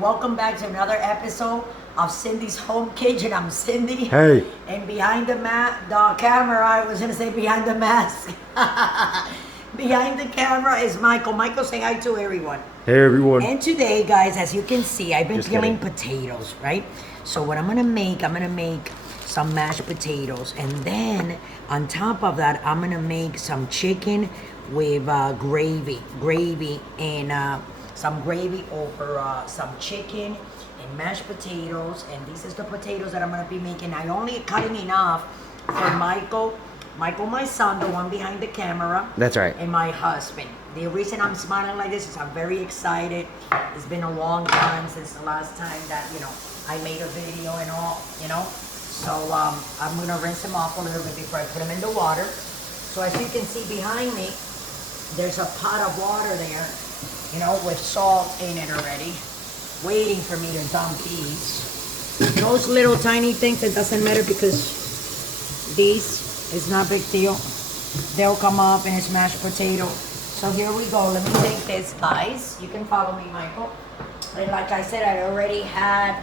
Welcome back to another episode of Cindy's Home Kitchen. I'm Cindy. Hey. And behind the camera, I was gonna say behind the mask. Behind the camera is Michael. Michael, say hi to everyone. Hey everyone. And today, guys, as you can see, I've been Just peeling kidding. potatoes, right? So what I'm gonna make some mashed potatoes, and then on top of that, I'm gonna make some chicken with gravy, and some gravy over some chicken and mashed potatoes. And this is the potatoes that I'm gonna be making. I only cutting enough for Michael, my son, the one behind the camera. That's right. And my husband. The reason I'm smiling like this is I'm very excited. It's been a long time since the last time that, I made a video and all, So I'm gonna rinse them off a little bit before I put them in the water. So as you can see behind me, there's a pot of water there, with salt in it already, waiting for me to dump these. Those little tiny things, it doesn't matter because these is not a big deal. They'll come up and it's mashed potato. So here we go. Let me take this, guys. You can follow me, Michael. And like I said, I already had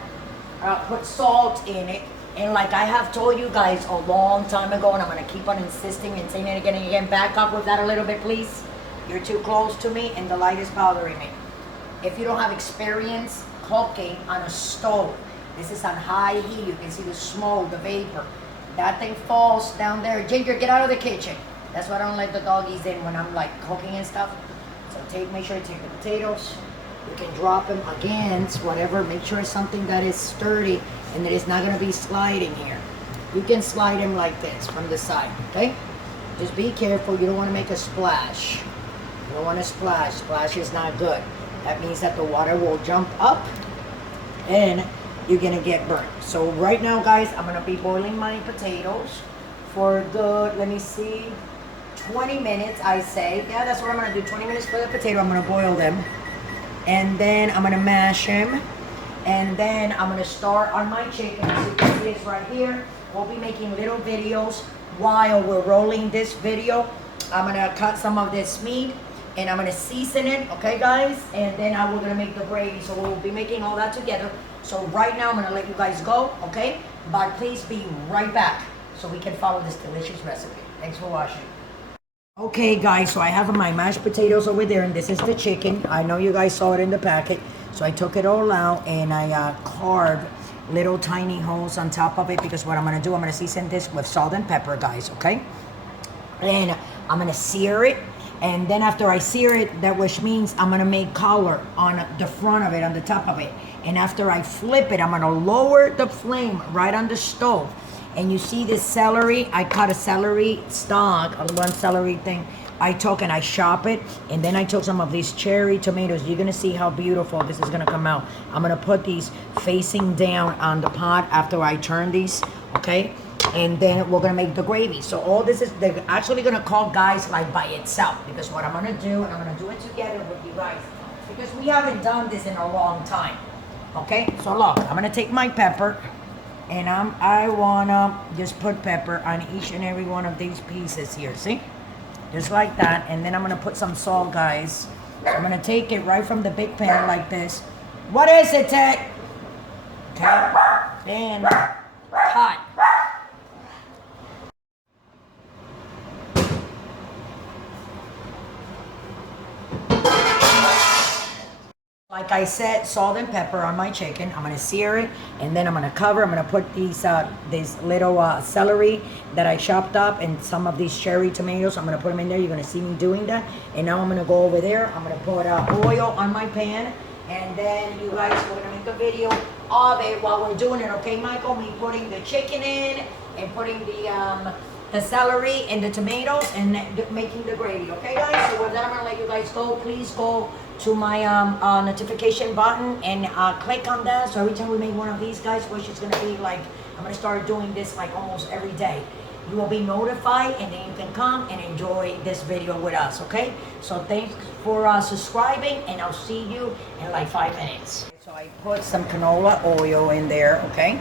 put salt in it. And like I have told you guys a long time ago, and I'm going to keep on insisting and saying it again and again. Back up with that a little bit, please. You're too close to me and the light is bothering me. If you don't have experience cooking on a stove, this is on high heat. You can see the smoke, the vapor. That thing falls down there. Ginger, get out of the kitchen. That's why I don't let the doggies in when I'm like cooking and stuff. So make sure you take the potatoes. You can drop them against whatever. Make sure it's something that is sturdy and that it's not going to be sliding here. You can slide them like this from the side, okay? Just be careful. You don't want to make a splash. You don't want to splash. Splash is not good. That means that the water will jump up and you're going to get burnt. So right now, guys, I'm going to be boiling my potatoes for good, let me see, 20 minutes, I say. Yeah, that's what I'm going to do. 20 minutes for the potato. I'm going to boil them. And then I'm going to mash them. And then I'm going to start on my chicken. As you can see, it's right here. We'll be making little videos while we're rolling this video. I'm going to cut some of this meat. And I'm going to season it, okay, guys? And then we're going to make the gravy. So we'll be making all that together. So right now, I'm going to let you guys go, okay? But please be right back so we can follow this delicious recipe. Thanks for watching. Okay, guys, so I have my mashed potatoes over there, and this is the chicken. I know you guys saw it in the packet. So I took it all out, and I carved little tiny holes on top of it, because what I'm going to do, I'm going to season this with salt and pepper, guys, okay? And I'm going to sear it. And then after I sear it, that which means I'm going to make color on the front of it, on the top of it. And after I flip it, I'm going to lower the flame right on the stove. And you see this celery, I cut a celery stalk, one celery thing. I took and I chop it. And then I took some of these cherry tomatoes. You're going to see how beautiful this is going to come out. I'm going to put these facing down on the pot after I turn these, okay? And then we're going to make the gravy. So all this is, they're actually going to call, guys, like by itself. Because what I'm going to do, and I'm going to do it together with you guys, because we haven't done this in a long time. Okay? So look, I'm going to take my pepper. And I want to just put pepper on each and every one of these pieces here. See? Just like that. And then I'm going to put some salt, guys. So I'm going to take it right from the big pan like this. What is it, Ted? Okay. And cut. Like I said, salt and pepper on my chicken. I'm going to sear it, and then I'm going to cover. I'm going to put these little celery that I chopped up and some of these cherry tomatoes. I'm going to put them in there. You're going to see me doing that. And now I'm going to go over there. I'm going to put oil on my pan, and then you guys, we're going to make a video of it while we're doing it. Okay, Michael? Me putting the chicken in and putting the celery and the tomatoes and making the gravy. Okay, guys? So with that, I'm going to let you guys go. Please go to my notification button and click on that. So every time we make one of these, guys, which is going to be like, I'm going to start doing this like almost every day, you will be notified, and then you can come and enjoy this video with us, okay? So thanks for subscribing, and I'll see you in like 5 minutes. So I put some canola oil in there, okay?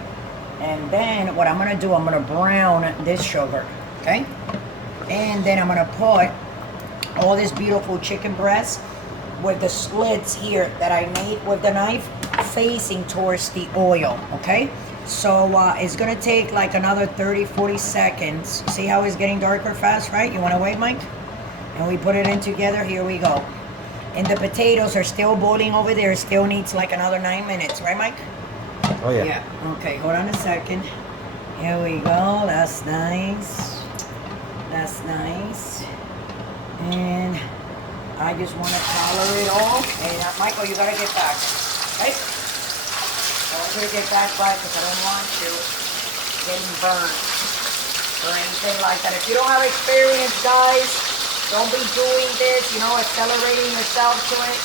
And then what I'm going to do, I'm going to brown this sugar, okay? And then I'm going to put all this beautiful chicken breast with the slits here that I made with the knife. facing towards the oil, okay? So it's gonna take like another 30, 40 seconds. See how it's getting darker fast, right? You wanna wait, Mike? And we put it in together, here we go. And the potatoes are still boiling over there. It still needs like another 9 minutes, right, Mike? Oh, yeah. Yeah, okay, hold on a second. Here we go, that's nice. That's nice. And I just want to color it all. And Michael, you gotta get back, right? I want you to get back because I don't want you getting burned or anything like that. If you don't have experience, guys, don't be doing this, you know, accelerating yourself to it.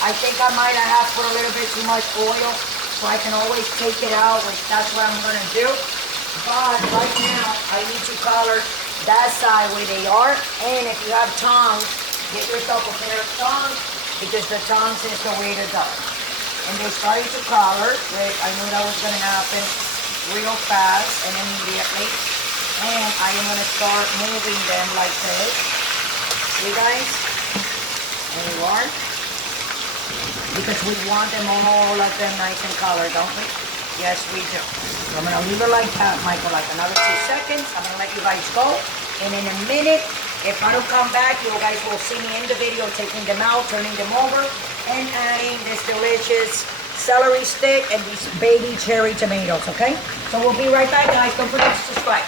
I think I might have put a little bit too much oil, so I can always take it out, which that's what I'm gonna do. But right now, I need to color that side where they are. And if you have tongs, get yourself a pair of tongs, because the tongs is the way to go. And they're starting to color, which I knew that was gonna happen real fast and immediately. And I am gonna start moving them like this. See, guys? There you are. Because we want them all of them nice and colored, don't we? Yes, we do. So I'm gonna leave it like that, Michael, like another 2 seconds. I'm gonna let you guys go. And in a minute, if I don't come back, you guys will see me in the video taking them out, turning them over, and adding this delicious celery stick and these baby cherry tomatoes, okay? So we'll be right back, guys. Don't forget to subscribe.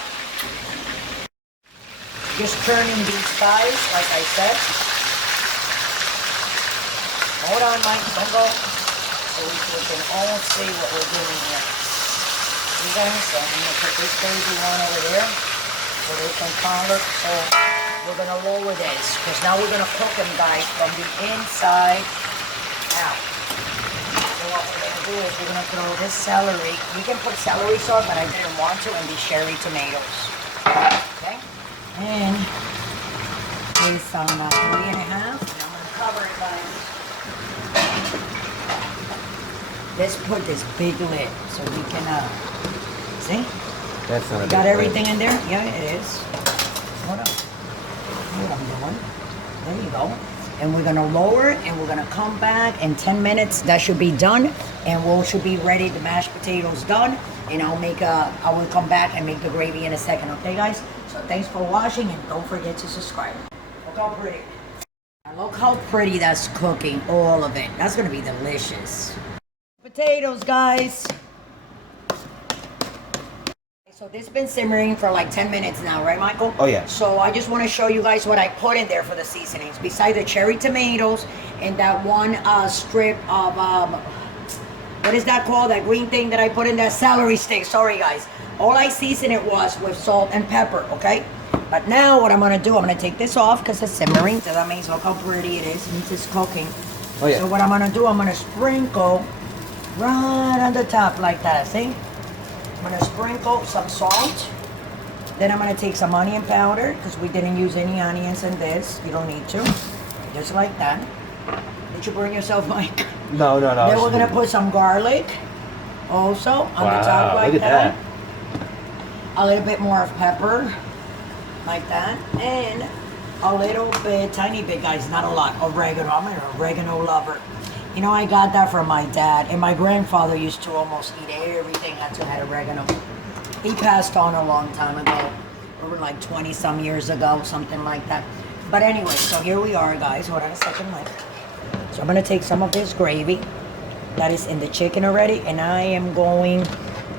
Just turning these guys, like I said. Hold on, Mike, don't go. So we can all see what we're doing here. You guys, so I'm gonna put this baby one over there so they can color. So we're gonna lower this, because now we're gonna cook them, guys, from the inside out. So what we're gonna do is we're gonna throw this celery. You can put celery sauce, but I didn't want to, and these cherry tomatoes. Okay? And this on 3 1/2. And I'm gonna cover it, guys. Let's put this big lid so we can, see? That's not a Got big everything lid. in there? Yeah, it is. Hold on. What I'm doing. There you go. And we're gonna lower it, and we're gonna come back in 10 minutes. That should be done, and we should be ready. The mashed potatoes done, and I will come back and make the gravy in a second. Okay, guys? So thanks for watching, and don't forget to subscribe. Look how pretty. Look how pretty that's cooking, all of it. That's gonna be delicious. Potatoes, guys. So this has been simmering for like 10 minutes now, right, Michael? Oh, yeah. So I just want to show you guys what I put in there for the seasonings. Besides the cherry tomatoes and that one strip of, what is that called? That green thing that I put in, that celery stick. Sorry, guys. All I seasoned it was with salt and pepper, okay? But now what I'm going to do, I'm going to take this off because it's simmering. So that means look how pretty it is. It is cooking. Oh, yeah. So what I'm going to do, I'm going to sprinkle right on the top like that, see? I'm going to sprinkle some salt. Then I'm going to take some onion powder, because we didn't use any onions in this. You don't need to. Just like that. Did you burn yourself, Mike? No. Then we're going to put some garlic also on the top like look at that. A little bit more of pepper like that. And a little bit, tiny bit, guys, not a lot, oregano. I'm an oregano lover. You know, I got that from my dad, and my grandfather used to almost eat everything had to have oregano. He passed on a long time ago, over like 20 some years ago, something like that. But anyway, so here we are, guys. Hold on a second, Mike. So I'm gonna take some of this gravy that is in the chicken already, and I am going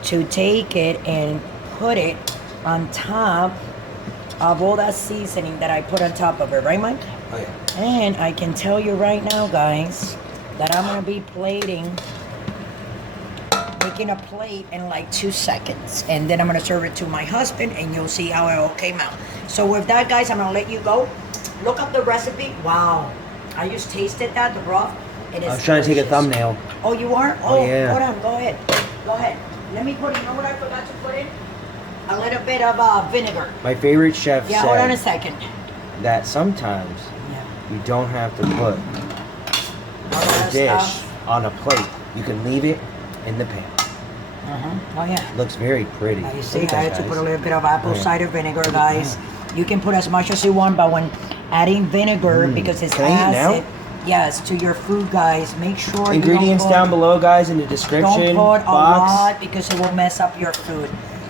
to take it and put it on top of all that seasoning that I put on top of it, right, Mike? Oh, yeah. And I can tell you right now, guys, that I'm gonna be making a plate in like 2 seconds, and then I'm gonna serve it to my husband, and you'll see how it all came out. So with that, guys, I'm gonna let you go. Look up the recipe. Wow, I just tasted that, the broth. It is. I was trying to take a delicious. thumbnail. Oh, you are? Oh, yeah. Hold on, go ahead. Go ahead. Let me put, you know what I forgot to put in? A little bit of vinegar. My favorite chef Yeah, hold on a said second. that sometimes you don't have to put a dish on a plate. You can leave it in the pan. Oh, yeah. Looks very pretty. Now, you Look see, at I that, had to guys. put a little bit of apple Yeah. cider vinegar, guys. You can put as much as you want, but when adding vinegar, because it's Can I eat now? acid. yes, to your food, guys. Make sure Ingredients you don't down below, guys, in the description don't put a box. lot because it will mess up your food.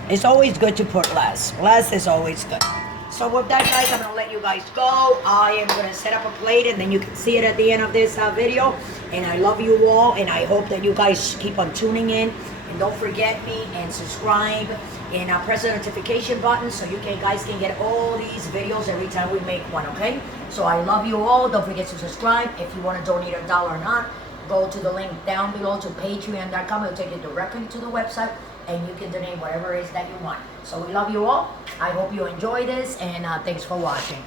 It's always good to put less. Less is always good. So with that, guys, I'm gonna let you guys go. I am gonna set up a plate, and then you can see it at the end of this video. And I love you all, and I hope that you guys keep on tuning in. And don't forget me and subscribe and press the notification button so you guys can get all these videos every time we make one. Okay? So I love you all. Don't forget to subscribe. If you want to donate $1 or not, go to the link down below to patreon.com. It'll take you directly to the website, and you can donate whatever it is that you want. So we love you all. I hope you enjoy this, and thanks for watching.